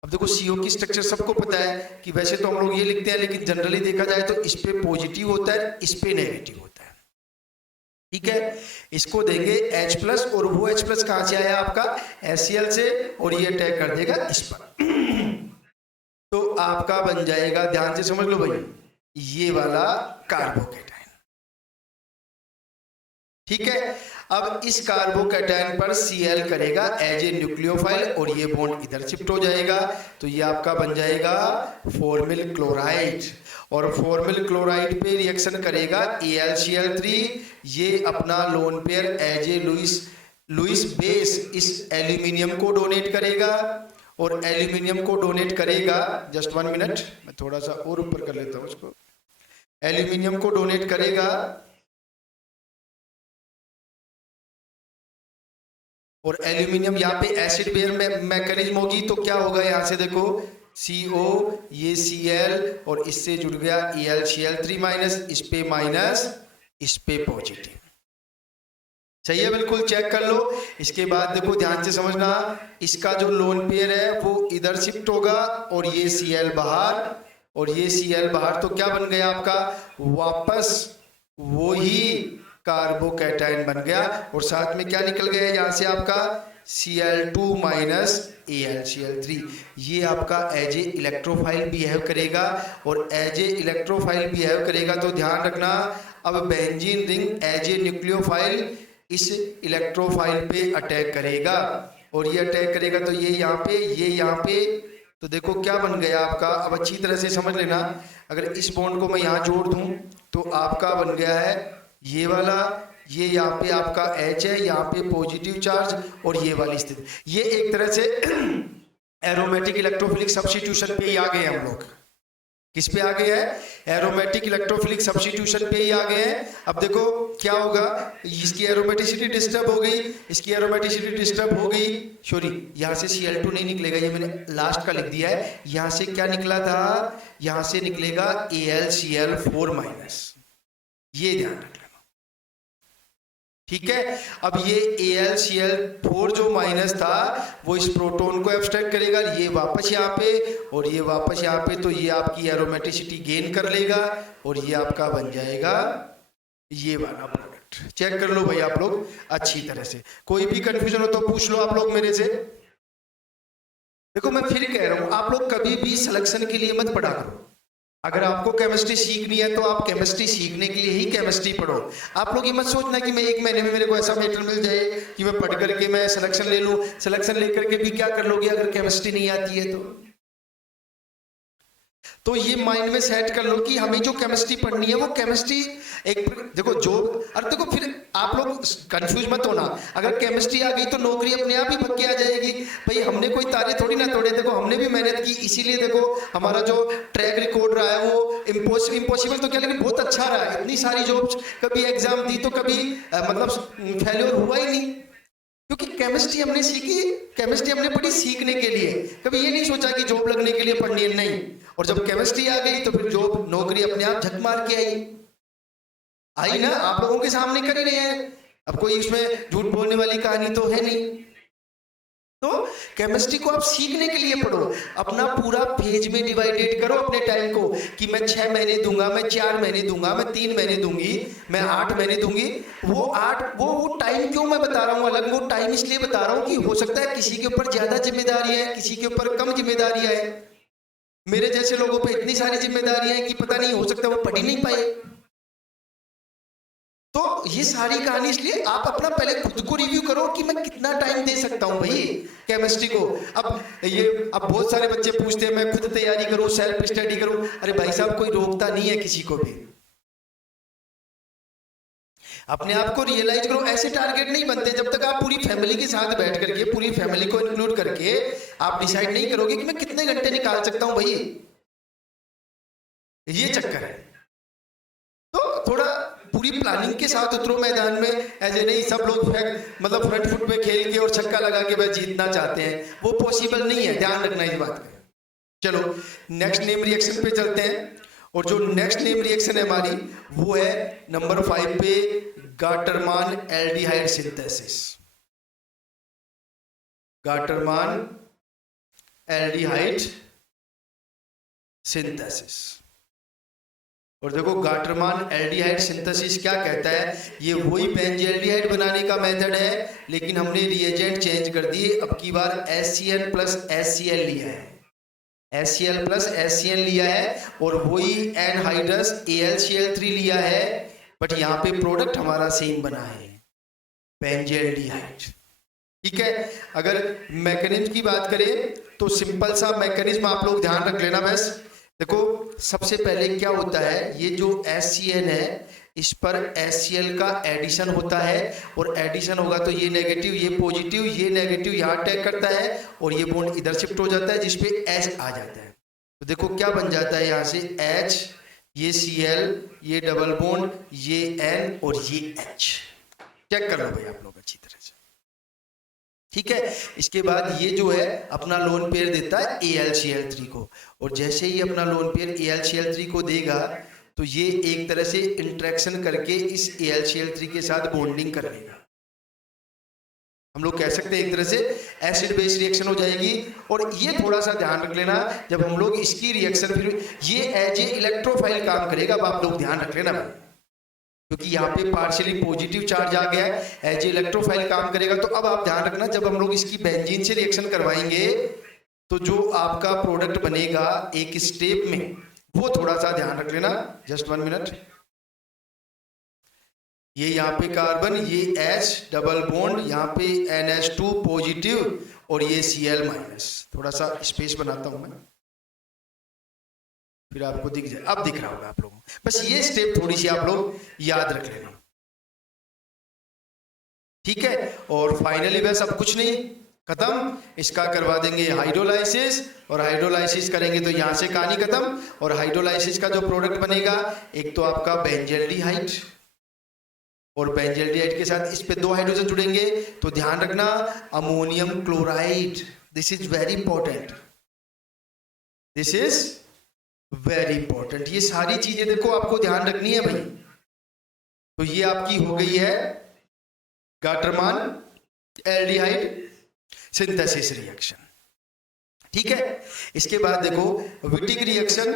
अब देखो CO की स्ट्रक्चर सबको पता है कि वैसे तो हम लोग ये लिखते हैं, लेकिन जनरली देखा जाए तो इस पे पॉजिटिव होता है, इस पे नेगेटिव होता है, ठीक है। इसको देंगे H+ और वो H+ कहां से आया आपका HCl से, और ये अटैक कर देगा इस पर तो आपका बन जाएगा, ध्यान से समझ लो भाई, ये वाला कार्बोकेटाइन, ठीक है। अब इस कार्बोकेटाइन पर Cl करेगा एज ए न्यूक्लियोफाइल और ये बॉन्ड इधर शिफ्ट हो जाएगा, तो ये आपका बन जाएगा फॉर्मिल क्लोराइड, और फॉर्मिल क्लोराइड पे रिएक्शन करेगा AlCl3, ये अपना lone pair as a Lewis base इस एल्यूमिनियम को डोनेट करेगा, और एल्यूमिनियम को डोनेट करेगा, जस्ट 1 मिनट मैं थोड़ा सा और ऊपर कर लेता हूं उसको, एल्यूमिनियम को डोनेट करेगा और एल्यूमिनियम यहाँ पे एसिड बेयर में मैकेनिज्म होगी, तो क्या होगा यहाँ से देखो CO, ये Cl और इससे जुड़ गया AlCl3 माइनस, इस पे माइनस, इस पे पॉजिटिव, सही है, बिल्कुल चेक कर लो। इसके बाद देखो ध्यान से समझना, इसका जो लोन पेयर है वो इधर शिफ्ट होगा और ये Cl बाहर और ये Cl बाहर, तो क्या बन गया आपका वापस वो ही कार्बोकेटाइन बन गया, और साथ में क्या निकल गया यहाँ से आपका Cl2 माइनस AlCl3, ये आपका एज ए इलेक्ट्रोफाइल बिहेव करेगा, और एज ए इलेक्ट्रोफाइल बिहेव करेगा तो ध्यान रखना, अब benzene ring as a nucleophile इस इलेक्ट्रोफाइल पे अटैक करेगा, और ये अटैक करेगा तो ये यहाँ पे, ये यहाँ पे, तो देखो क्या बन गया आपका, अब अच्छी तरह से समझ लेना, अगर इस बॉन्ड को मैं यहाँ जोड़ दूं तो आपका बन गया है ये वाला, ये यहाँ पे आपका H है, यहाँ पे पॉजिटिव चार्ज, और ये वाली स्थिति, ये एक तरह से एरोमेटिक इलेक्ट्रोफिलिक सब्स्टिट्यूशन पे ही आ गए हम लोग। किस पे आ गए हैं? एरोमेटिक इलेक्ट्रोफिलिक सब्स्टिट्यूशन पे ही आ गए हैं। अब देखो क्या होगा, इसकी एरोमेटिसिटी डिस्टर्ब हो गई, इसकी एरोमेटिसिटी डिस्टर्ब हो गई, सॉरी यहाँ से Cl2 नहीं निकलेगा, ये मैंने लास्ट का लिख दिया है, यहाँ से क्या निकला था, यहाँ से निकलेगा AlCl4 माइनस, ये ध्यान रखना, ठीक है। अब ये AlCl4 जो माइनस था वो इस प्रोटॉन को एब्स्ट्रैक्ट करेगा, ये वापस यहाँ पे और ये वापस यहाँ पे, तो ये आपकी एरोमेटिसिटी गेन कर लेगा और ये आपका बन जाएगा ये वाला प्रोडक्ट। चेक कर लो भाई आप लोग अच्छी तरह से, कोई भी कंफ्यूजन हो तो पूछ लो आप लोग मेरे से। देखो मैं फिर कह रहा हूं, आप लोग कभी भी सिलेक्शन के लिए मत पढ़ा करो। अगर आपको केमिस्ट्री सीखनी है तो आप केमिस्ट्री सीखने के लिए ही केमिस्ट्री पढ़ो। आप लोग ये मत सोचना कि मैं 1 महीने में मेरे को ऐसा मेटर मिल जाए कि मैं पढ़ करके मैं सिलेक्शन ले लूं। सिलेक्शन लेकर के भी क्या कर लोगे अगर केमिस्ट्री नहीं आती है तो ये माइंड में सेट कर लो कि हमें जो केमिस्ट्री पढ़नी है वो केमिस्ट्री एक देखो जॉब। और देखो फिर आप लोग कंफ्यूज मत होना, अगर केमिस्ट्री आ गई तो नौकरी अपने आप ही पक्की आ जाएगी। भाई हमने कोई तारे थोड़ी ना तोड़े, देखो हमने भी मेहनत की, इसीलिए देखो हमारा जो ट्रैक रिकॉर्ड रहा है वो इम्पॉसिबल तो क्या लेकिन बहुत अच्छा रहा है। इतनी सारी जॉब्स, कभी एग्जाम दी तो कभी मतलब फेल्योर हुआ ही नहीं, क्योंकि केमिस्ट्री हमने सीखी, केमिस्ट्री हमने पढ़ी सीखने के लिए, कभी ये नहीं सोचा कि जॉब लगने के लिए पढ़नी है, नहीं। और जब केमिस्ट्री आ गई तो फिर जॉब नौकरी अपने आप झक मार के आई ना, आप लोगों के सामने कर ही रहे हैं, अब कोई उसमें झूठ बोलने वाली कहानी तो है नहीं। तो केमिस्ट्री को आप सीखने के लिए पढ़ो, अपना पूरा फेज में डिवाइडेड करो अपने टाइम को कि मैं 6 महीने दूंगा, मैं 4 महीने दूंगा, मैं 3 महीने दूंगी, मैं 8 महीने दूंगी। वो टाइम क्यों मैं बता रहा हूँ अलग, वो टाइम इसलिए बता रहा हूँ कि हो सकता है किसी के ऊपर ज्यादा जिम्मेदारी है, किसी के ऊपर कम जिम्मेदारियां है। मेरे जैसे लोगों पे इतनी सारी जिम्मेदारियां हैं कि पता नहीं, हो सकता है वो पढ़ ही नहीं पाए। तो ये सारी कहानी, इसलिए आप अपना पहले खुद को रिव्यू करो कि मैं कितना टाइम दे सकता हूं भाई केमिस्ट्री को। अब बहुत सारे बच्चे पूछते हैं मैं खुद तैयारी करूं, सेल्फ स्टडी करूं। अरे भाई साहब, कोई रोकता नहीं है किसी को भी। अपने आप को रियलाइज करो। ऐसे टारगेट नहीं बनते जब तक आप पूरी फैमिली के साथ बैठ करके, पूरी फैमिली को इंक्लूड करके आप डिसाइड नहीं करोगे कि मैं कितने घंटे निकाल सकता हूं भाई। ये चक्कर है। तो थोड़ा पूरी प्लानिंग के साथ उतरो मैदान में। ऐसे नहीं सब लोग मतलब फ्रंट फुट पे खेल के और छक्का लगा के वह जीतना चाहते हैं, वो पॉसिबल नहीं है। ध्यान रखना इस बात का। चलो नेक्स्ट नेम रिएक्शन पे चलते हैं। और जो नेक्स्ट नेम रिएक्शन है हमारी, वो है नंबर 5 पे, Gattermann aldehyde synthesis. Gattermann aldehyde synthesis. और देखो गाटरमान एल्डिहाइड सिंथेसिस क्या कहता है, ये वही बेंजील्डिहाइड बनाने का मेथड है, लेकिन हमने रिएजेंट चेंज कर दिए। अब की बार HCl प्लस HCl लिया है, HCl प्लस HCl लिया है, और वही एनहाइड्रस AlCl3 लिया है, बट यहाँ पे प्रोडक्ट हमारा सेम बना है, बेंजील्डिहाइड। ठीक है। अगर मैकेनिज्म की बात करें तो सिंपल सा मैकेनिज्म आप लोग ध्यान रख लेना बस। देखो सबसे पहले क्या होता है, ये जो HCl है इस पर HCl का एडिशन होता है, और एडिशन होगा तो ये नेगेटिव, ये पॉजिटिव, ये नेगेटिव यहाँ अटैक करता है, और ये बॉन्ड इधर शिफ्ट हो जाता है जिसपे H आ जाता है। तो देखो क्या बन जाता है यहाँ से, H, ये Cl, ये डबल बॉन्ड, ये N और ये H। चेक कर लो भाई आप लोग अच्छी तरह से। ठीक है। इसके बाद ये जो है अपना लोन पेयर देता है AlCl3 को, और जैसे ही अपना लोन पेयर AlCl3 को देगा तो ये एक तरह से इंटरेक्शन करके इस AlCl3 के साथ बॉन्डिंग कर लेगा। हम लोग कह सकते हैं एक तरह से एसिड बेस रिएक्शन हो जाएगी। और ये थोड़ा सा ध्यान रख लेना, जब हम लोग इसकी रिएक्शन, फिर ये एज ए इलेक्ट्रोफाइल काम करेगा। अब आप लोग ध्यान रख लेना, क्योंकि यहाँ पे पार्शियली पॉजिटिव चार्ज आ गया है, एज ए इलेक्ट्रोफाइल काम करेगा। तो अब आप ध्यान रखना, जब हम लोग इसकी बेंजीन से रिएक्शन करवाएंगे तो जो आपका प्रोडक्ट बनेगा एक स्टेप में, वो थोड़ा सा ध्यान रख लेना। Just 1 minute. ये यहाँ पे कार्बन, ये H डबल बॉन्ड, यहाँ पे NH2 पॉजिटिव, और ये Cl माइनस। थोड़ा सा स्पेस बनाता हूं मैं, फिर आपको दिख जाए। अब दिख रहा होगा आप लोगों को। बस ये स्टेप थोड़ी सी आप लोग याद रख लेना। ठीक है। और फाइनली बस अब कुछ नहीं, खत्म। इसका करवा देंगे हाइड्रोलाइसिस, और हाइड्रोलाइसिस करेंगे तो यहां से कहानी खत्म। और हाइड्रोलाइसिस का जो प्रोडक्ट बनेगा, एक तो आपका बेंजील्डिहाइड, और बेंजील्डिहाइड के साथ इस पे 2 हाइड्रोजन जुड़ेंगे, तो ध्यान रखना ammonium chloride. This is very important, this is very important. ये सारी चीजें देखो आपको ध्यान रखनी है भाई। तो ये आपकी हो गई है गाटरमान एल्डिहाइड सिंथेसिस रिएक्शन। ठीक है। इसके बाद देखो विटिक रिएक्शन।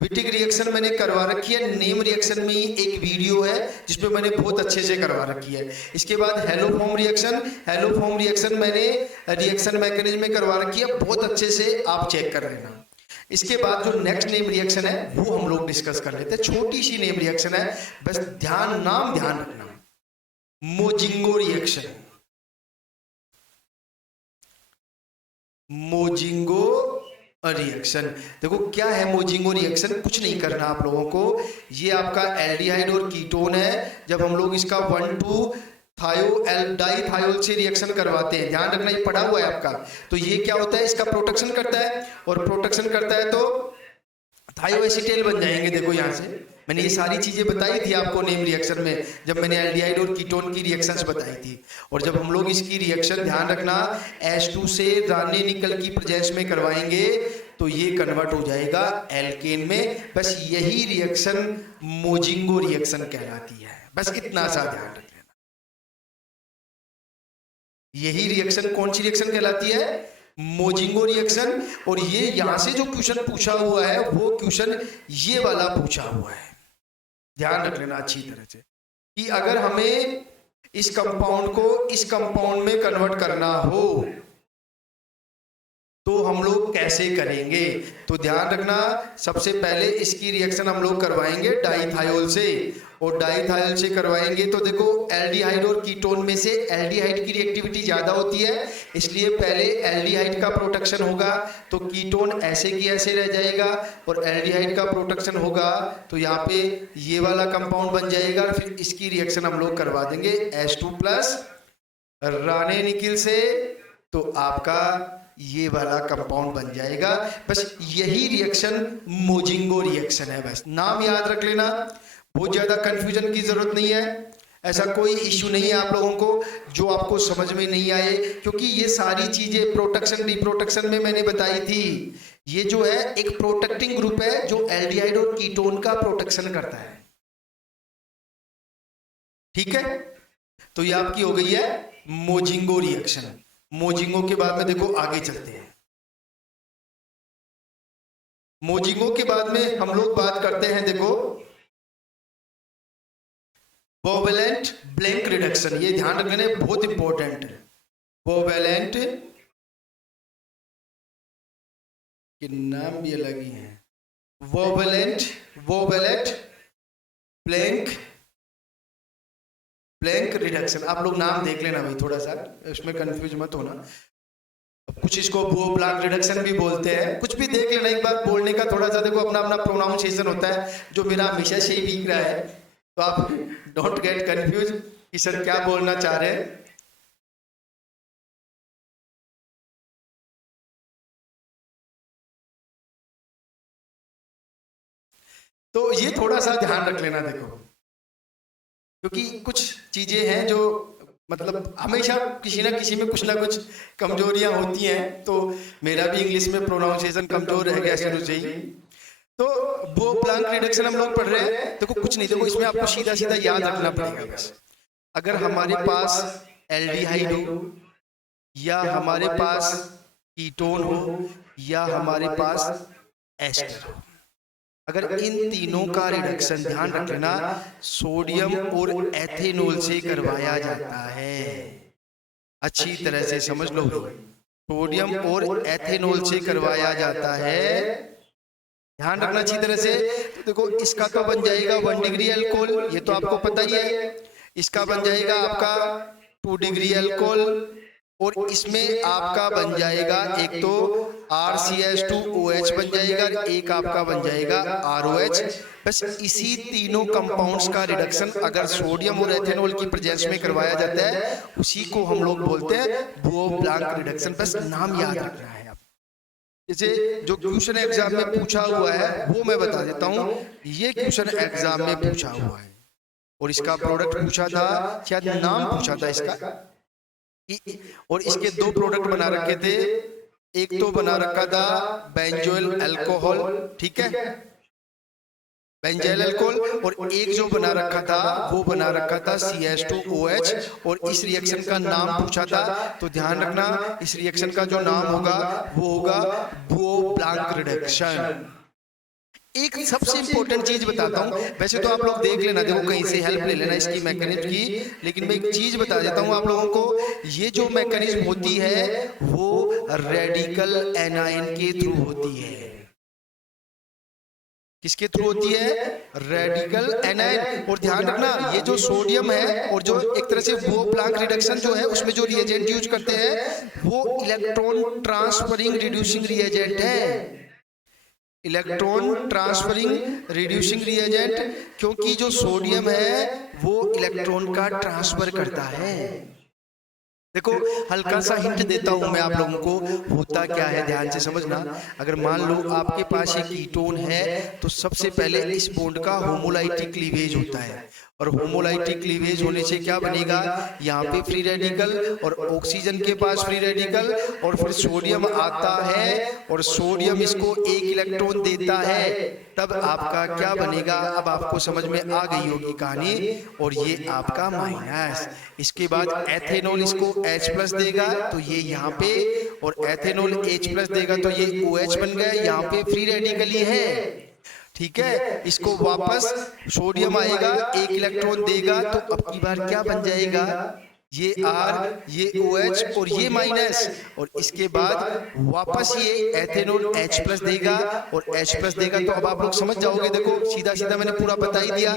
विटिक रिएक्शन मैंने करवा रखी है, नेम रिएक्शन में ही एक वीडियो है जिसमें मैंने बहुत अच्छे से करवा रखी है। इसके बाद हेलोफॉर्म रिएक्शन। हेलोफॉर्म रिएक्शन मैंने रिएक्शन मैकेनिज्म में करवा रखी है, बहुत अच्छे से आप चेक कर लेना। इसके बाद जो नेक्स्ट नेम रिएक्शन है वो हम लोग डिस्कस कर लेते हैं। छोटी सी नेम रिएक्शन है, बस नाम ध्यान रखना, मोजिंगो रिएक्शन। Mozingo reaction. देखो क्या है मोजिंगो रिएक्शन, कुछ नहीं करना आप लोगों को। ये आपका एल्डिहाइड और कीटोन है, जब हम लोग इसका 1,2 डाइथायोल से रिएक्शन करवाते हैं, ध्यान रखना ये पढ़ा हुआ है आपका। तो ये क्या होता है, इसका प्रोटेक्शन करता है, और प्रोटेक्शन करता है तो थायोएसिटेल बन जाएंगे। देखो यहाँ से मैंने ये सारी चीजें बताई थी आपको नेम रिएक्शन में, जब मैंने एल्डिहाइड और कीटोन की रिएक्शंस बताई थी। और जब हम लोग इसकी रिएक्शन, ध्यान रखना, H2 से राने निकल की प्रेजेंस में करवाएंगे तो ये कन्वर्ट हो जाएगा एल्केन में। बस यही रिएक्शन मोजिंगो रिएक्शन कहलाती है। बस इतना सा ध्यान रख लेना। यही रिएक्शन कौन सी रिएक्शन कहलाती है, मोजिंगो रिएक्शन। और ये यहां से जो क्वेश्चन पूछा हुआ है वो क्वेश्चन ये वाला पूछा हुआ है, ध्यान रख लेना अच्छी तरह से, कि अगर हमें इस कंपाउंड को इस कंपाउंड में कन्वर्ट करना हो तो हम लोग कैसे करेंगे? तो ध्यान रखना, सबसे पहले इसकी रिएक्शन हम लोग करवाएंगे डाइथायोल से, और डाइथायोल से करवाएंगे तो देखो एल्डिहाइड और कीटोन में से एल्डिहाइड की रिएक्टिविटी ज्यादा होती है, इसलिए पहले एल्डिहाइड का प्रोटेक्शन होगा, तो कीटोन ऐसे की ऐसे रह जाएगा, और एल्डिहाइड का प्रोटेक्शन होगा तो यहाँ पे ये वाला कंपाउंड बन जाएगा, फिर इसकी रिएक्शन हम लोग करवा देंगे H2+ राने निकिल से, तो आपका ये वाला कंपाउंड बन जाएगा। बस यही रिएक्शन मोजिंगो रिएक्शन है, बस नाम याद रख लेना, बहुत ज्यादा कंफ्यूजन की जरूरत नहीं है, ऐसा कोई इश्यू नहीं है आप लोगों को जो आपको समझ में नहीं आए, क्योंकि ये सारी चीजें प्रोटेक्शन रिप्रोटेक्शन में मैंने बताई थी। ये जो है एक प्रोटेक्टिंग ग्रुप है जो एल्डिहाइड और कीटोन का प्रोटेक्शन करता है, ठीक है। तो ये आपकी हो गई है मोजिंगो रिएक्शन। मोजिंगो के बाद में देखो आगे चलते हैं। मोजिंगो के बाद में हम लोग बात करते हैं, देखो कोवैलेंट ब्लैंक रिडक्शन, ये ध्यान रखना बहुत इंपॉर्टेंट है। कोवैलेंट के नाम भी अलग ही है, कोवैलेंट ब्लैंक रिडक्शन, आप लोग नाम देख लेना भाई, थोड़ा सा उसमें कंफ्यूज मत होना। अब कुछ इसको वो ब्लैंक रिडक्शन भी बोलते हैं, कुछ भी देख लेना एक बार, बोलने का थोड़ा सा देखो अपना अपना प्रोनाउंसिएशन होता है, जो मेरा हमेशा से ही वीक रहा है, तो आप डोंट गेट कंफ्यूज कि सर क्या बोलना चाह रहे हैं। तो ये थोड़ा सा ध्यान रख लेना देखो, क्योंकि कुछ चीजें हैं जो मतलब हमेशा किसी ना किसी में कुछ ना कुछ कमजोरियां होती हैं, तो मेरा भी इंग्लिश में प्रोनाउंसिएशन कमजोर रह गया शुरू से ही। तो वो प्लैंक रिडक्शन हम लोग पढ़ रहे हैं, देखो कुछ नहीं, देखो इसमें आपको सीधा सीधा याद रखना पड़ेगा बस, अगर हमारे पास एल्डिहाइड हो या हमारे पास कीटोन हो या हमारे पास एस्टर हो, अगर इन तीनों का रिडक्शन ध्यान रख लेना सोडियम और एथेनॉल से करवाया जाता है, अच्छी तरह से समझ लो, सोडियम और एथेनॉल से करवाया जाता है, ध्यान रखना अच्छी तरह से। तो देखो इसका तो बन जाएगा 1 डिग्री अल्कोहल, ये तो आपको पता ही है, इसका बन जाएगा आपका 2 डिग्री अल्कोहल, और इसमें आपका बन जाएगा एक तो RCH2OH बन जाएगा, एक आपका बन जाएगा ROH। बस इसी तीनों कंपाउंड्स का रिडक्शन अगर सोडियम और एथेनॉल की प्रेजेंस में करवाया जाता है, उसी को हम लोग बोलते हैं वो ब्लैंक रिडक्शन, बस नाम याद रखना है। जैसे जो क्वेश्चन एग्जाम में पूछा हुआ है वो मैं बता देता हूँ, ये क्वेश्चन एग्जाम में पूछा हुआ है और इसका प्रोडक्ट पूछा था, शायद नाम पूछा था इसका, और इसके 2 प्रोडक्ट बना रखे थे, एक तो बना रखा था बेंजोइल अल्कोहल, ठीक है, बेंजोइल अल्कोहल, और एक जो बना रखा था वो बना रखा था CH2OH, और इस रिएक्शन का नाम पूछा था, तो ध्यान रखना इस रिएक्शन का जो नाम होगा वो होगा ब्लैंक रिडक्शन। एक सबसे इंपॉर्टेंट चीज बताता हूं, वैसे तो आप लोग देख लेना, देखो कहीं से हेल्प ले लेना इसकी मैकेनिज्म की, लेकिन मैं एक चीज बता देता हूं आप लोगों को, ये जो मैकेनिज्म होती है वो रेडिकल एनायन के थ्रू होती है। किसके थ्रू होती है? Radical anion. और ध्यान रखना ये जो सोडियम है और जो एक तरह से वो ब्लैंक रिडक्शन जो है उसमें जो रिएजेंट यूज करते हैं वो इलेक्ट्रॉन ट्रांसफरिंग रिड्यूसिंग रिएजेंट है, इलेक्ट्रॉन ट्रांसफरिंग रिड्यूसिंग रिएजेंट, क्योंकि जो सोडियम है वो इलेक्ट्रॉन का ट्रांसफर करता है। देखो हल्का सा हिंट देता हूं मैं आप लोगों को, होता क्या है ध्यान से समझना। अगर मान लो आपके पास एक कीटोन है तो सबसे पहले इस बॉन्ड का होमोलाइटिक क्लीवेज होता है, और होमोलाइटिक क्लीवेज होने से क्या बनेगा, यहाँ पे फ्री रेडिकल और ऑक्सीजन के पास फ्री रेडिकल, और फिर सोडियम आता है और सोडियम इसको एक इलेक्ट्रॉन देता है, तब आपका क्या बनेगा, अब आपको समझ में आ गई होगी कहानी, और ये आपका माइनस। इसके बाद एथेनॉल इसको H+ देगा तो ये यहाँ पे, और एथेनॉल H+ देगा तो ये OH बन गया, यहाँ पे फ्री रेडिकल ही है, ठीक है। इसको वापस सोडियम आएगा एक इलेक्ट्रॉन देगा, तो अब की बार क्या बन जाएगा, ये R, ये OH और ये माइनस, और इसके बाद वापस ये एथेनॉल H प्लस देगा और H प्लस देगा। तो अब आप लोग समझ जाओगे, देखो सीधा सीधा मैंने पूरा बता ही दिया,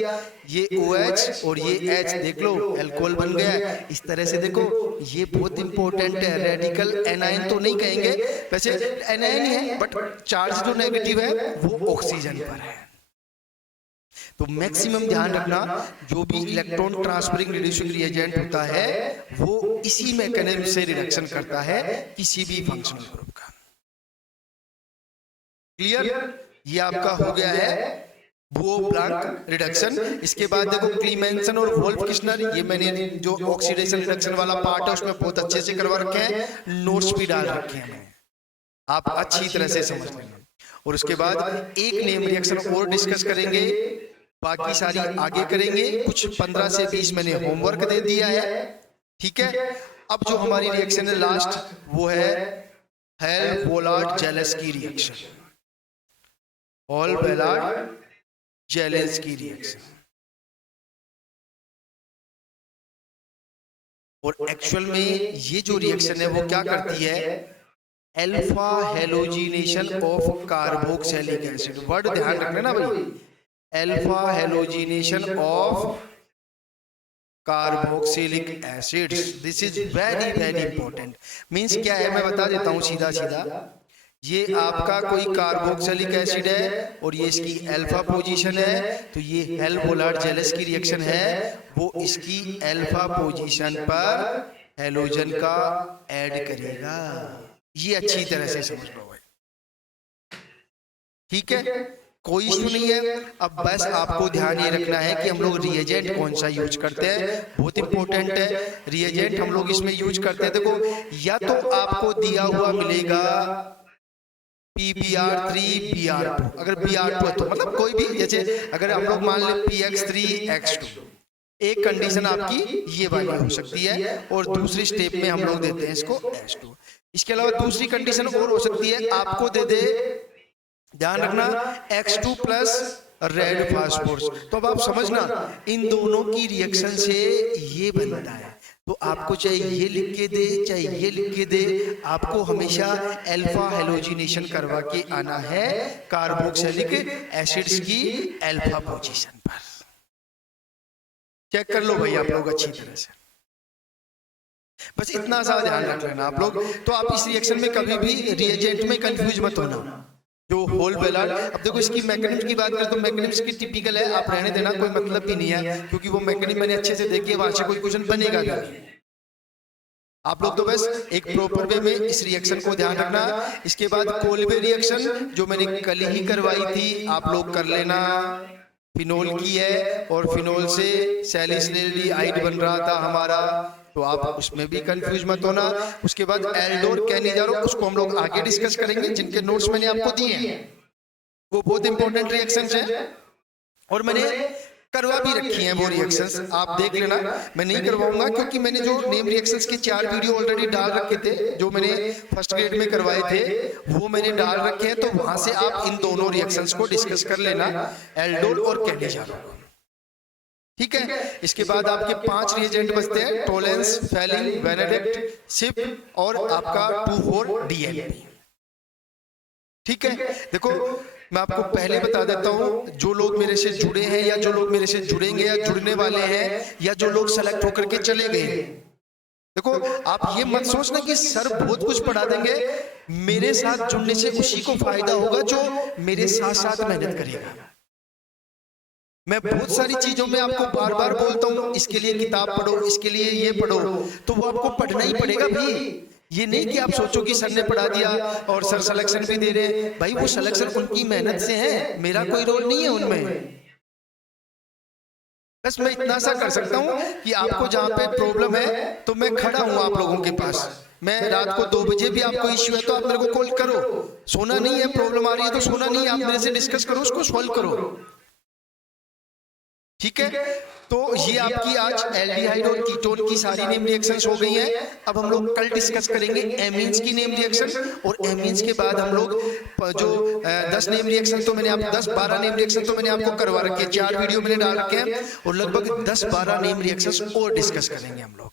ये OH और ये H देख लो अल्कोहल बन गया। इस तरह से देखो, ये बहुत इंपॉर्टेंट है, रेडिकल एनायन तो नहीं कहेंगे, वैसे एनायन ही है, बट चार्ज जो नेगेटिव है वो ऑक्सीजन पर है। तो मैक्सिमम ध्यान रखना, जो भी इलेक्ट्रॉन ट्रांसफरिंग रिड्यूसिंग रिएजेंट होता है वो इसी मैकेनिज्म से रिडक्शन करता है किसी भी फंक्शनल ग्रुप का। क्लियर? ये आपका हो गया है वो ब्लैंक रिडक्शन। इसके बाद देखो क्लीमेंसन और वोल्फ किश्नर, ये मैंने जो ऑक्सीडेशन रिडक्शन वाला पार्ट है उसमें बहुत अच्छे से करवा रखे हैं, नोट्स भी डाल रखे हैं, आप अच्छी तरह से समझ लेंगे। और उसके बाद एक नेम रिएक्शन और डिस्कस करेंगे, बाकी सारी आगे करेंगे। कुछ 15 से 20 मैंने होमवर्क दे दिया है, ठीक है। अब जो हमारी रिएक्शन है लास्ट, वो है Hell Volhard Zelinsky reaction, Hell Volhard Zelinsky reaction. और एक्चुअल में ये जो रिएक्शन है वो क्या करती है, alpha halogenation of carboxylic acid. Word ध्यान रखना ना भाई, alpha halogenation of carboxylic acids, this is very very important. Means क्या है, मैं बता देता हूं सीधा सीधा। ये आपका कोई कार्बोक्सिलिक एसिड है और ये इसकी अल्फा पोजीशन है, तो ये हेल वोलार्ड जेलेस्की रिएक्शन है, वो इसकी अल्फा पोजीशन पर हेलोजन का ऐड करेगा। ये अच्छी तरह से समझ लो भाई, ठीक है, कोई इशू नहीं है। अब बस आपको ध्यान ये रखना है कि हम लोग रिएजेंट कौन सा यूज करते हैं, बहुत इंपॉर्टेंट है। रिएजेंट हम लोग इसमें यूज करते हैं, देखो या तो आपको दिया हुआ मिलेगा PBr3 Br2, अगर Br2 है तो मतलब कोई भी, जैसे अगर हम लोग मान लें PX3X2, एक कंडीशन आपकी ये वाली हो सकती है, और दूसरी स्टेप में हम लोग देते हैं इसको H2। इसके अलावा दूसरी कंडीशन और हो सकती है, आपको दे दे, ध्यान रखना, X2 प्लस रेड फास्फोरस। तो अब आप समझना, इन दोनों की रिएक्शन से ये बनता है, तो आपको चाहे ये लिख के दे चाहे ये लिख के दे, आपको हमेशा अल्फा हेलोजिनेशन करवा के आना है कार्बोक्सिलिक एसिड्स की अल्फा पोजीशन पर। चेक कर लो भाई आप लोग अच्छी तरह से, बस इतना सा ध्यान रख लेना आप लोग। तो आप इस रिएक्शन में कभी भी रिएजेंट में कंफ्यूज मत होना। जो होल वेलार्ड, अब देखो इसकी मैकेनिज्म की बात करें तो मैकेनिज्म की टिपिकल है, आप रहने देना, कोई मतलब भी नहीं है, क्योंकि वो मैकेनिज्म मैंने अच्छे से देखी है, वहां से कोई क्वेश्चन बनेगा नहीं। आप लोग तो बस एक प्रॉपर वे में इस रिएक्शन को ध्यान रखना। इसके बाद कोल्बे रिएक्शन जो मैंने कल ही करवाई थी, आप लोग कर लेना, फिनोल की है, और फिनोल से सैलिसिलडिहाइड बन रहा था हमारा, तो आप उसमें भी कंफ्यूज मत होना। उसके बाद एल्डोर कैनिजारो, उसको हम लोग आगे डिस्कस करेंगे, जिनके नोट्स मैंने आपको दिए हैं, वो बहुत इंपॉर्टेंट रिएक्शंस हैं और मैंने करवा भी रखी हैं वो रिएक्शंस, आप देख लेना। मैं नहीं करवाऊंगा क्योंकि मैंने जो नेम रिएक्शंस के 4 वीडियो ऑलरेडी डाल रखे थे, जो मैंने फर्स्ट ग्रेड में करवाए थे वो मैंने डाल रखे हैं, तो वहां से आप इन दोनों रिएक्शंस को डिस्कस कर लेना, एल्डोल और कैनिजारो, ठीक है। इसके बाद आपके 5 रिएजेंट बचते हैं, टोलेंस, फेलिंग, बेनेडिक्ट, सिप और आपका 2,4-DNP, ठीक है। देखो मैं आपको पहले बता देता हूं, जो लोग मेरे से जुड़े हैं या जो लोग मेरे से जुड़ेंगे या जुड़ने वाले हैं या जो लोग सेलेक्ट होकर के चले गए, देखो आप ये मत सोचना कि सर बहुत कुछ पढ़ा देंगे, मेरे साथ जुड़ने से उसी को फायदा होगा जो मेरे साथ साथ मेहनत करेगा। मैं बहुत सारी चीजों में आपको बार बार बोलता हूँ, इसके लिए किताब पढ़ो, इसके लिए ये पढ़ो, तो वो आपको पढ़ना ही पड़ेगा भाई। ये नहीं कि आप सोचो कि सर ने पढ़ा दिया और सर सिलेक्शन भी दे रहे हैं, भाई वो सिलेक्शन उनकी मेहनत से है, मेरा कोई रोल नहीं है उनमें। बस मैं इतना सा कर सकता हूँ कि आपको जहाँ पे प्रॉब्लम है तो मैं खड़ा हूँ आप लोगों के पास। मैं रात को 2 बजे भी आपको इश्यू है तो आप मेरे को कॉल करो, सोना नहीं है, प्रॉब्लम आ रही है तो सोना नहीं है, आप मेरे से डिस्कस करो, उसको सॉल्व करो, ठीक है। तो ये आपकी आज एल्डिहाइड और कीटोन की सारी नेम रिएक्शंस हो गई हैं। अब हम लोग कल डिस्कस करेंगे एमीन्स की नेम रिएक्शन, और एमीन्स के बाद हम लोग जो 10 नेम रिएक्शन तो मैंने आप 10-12 नेम रिएक्शन तो मैंने आपको करवा रखे हैं, 4 वीडियो मैंने डाल रखे हैं, और लगभग 10-12 नेम रिएक्शंस और डिस्कस करेंगे हम लोग।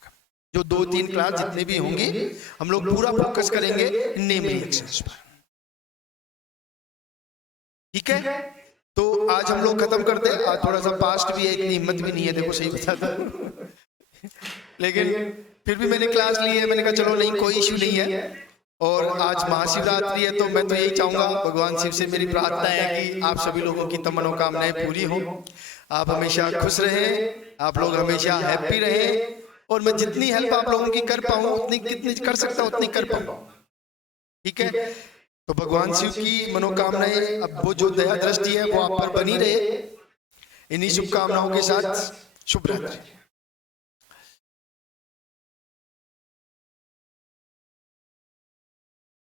जो 2-3 क्लास जितने भी होंगे हम लोग पूरा फोकस करेंगे नेम रिएक्शंस पर। ठीक है, तो आज हम लोग खत्म करते हैं। आज थोड़ा सा पास्ट भी है, इतनी हिम्मत भी नहीं है, देखो सही बताता लेकिन फिर भी मैंने क्लास ली है, मैंने कहा चलो नहीं कोई इश्यू नहीं है। और आज महाशिवरात्रि है, तो मैं तो यही चाहूंगा, भगवान शिव से मेरी प्रार्थना है कि आप सभी लोगों की मनोकामनाएं पूरी हो, आप हमेशा खुश रहें, आप लोग हमेशा हैप्पी रहें, और मैं जितनी हेल्प आप लोगों की कर पाऊं उतनी, कितनी कर सकता उतनी कर पाऊं। ठीक है, तो भगवान शिव की मनोकामनाएं, अब वो जो दया दृष्टि है वो आप पर बनी रहे। इन्हीं शुभकामनाओं के साथ शुभ रात्रि।